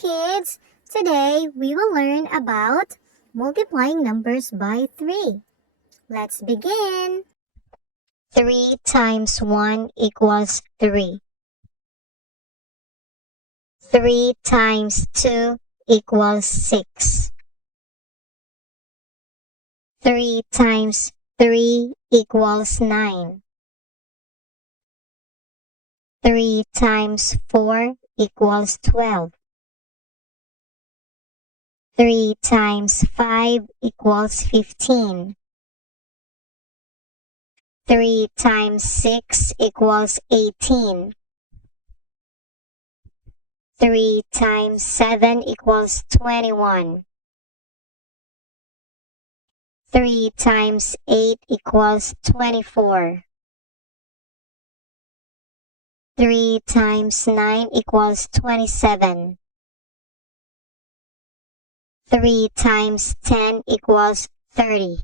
kids! Today we will learn about multiplying numbers by 3. Let's begin! 3 times 1 equals 3. 3 times 2 equals 6. 3 times 3 equals 9. 3 times 4 equals 12. 3 times 5 equals 15. 3 times 6 equals 18. 3 times 7 equals 21. 3 times 8 equals 24. 3 times 9 equals 27. 3 times 10 equals 30.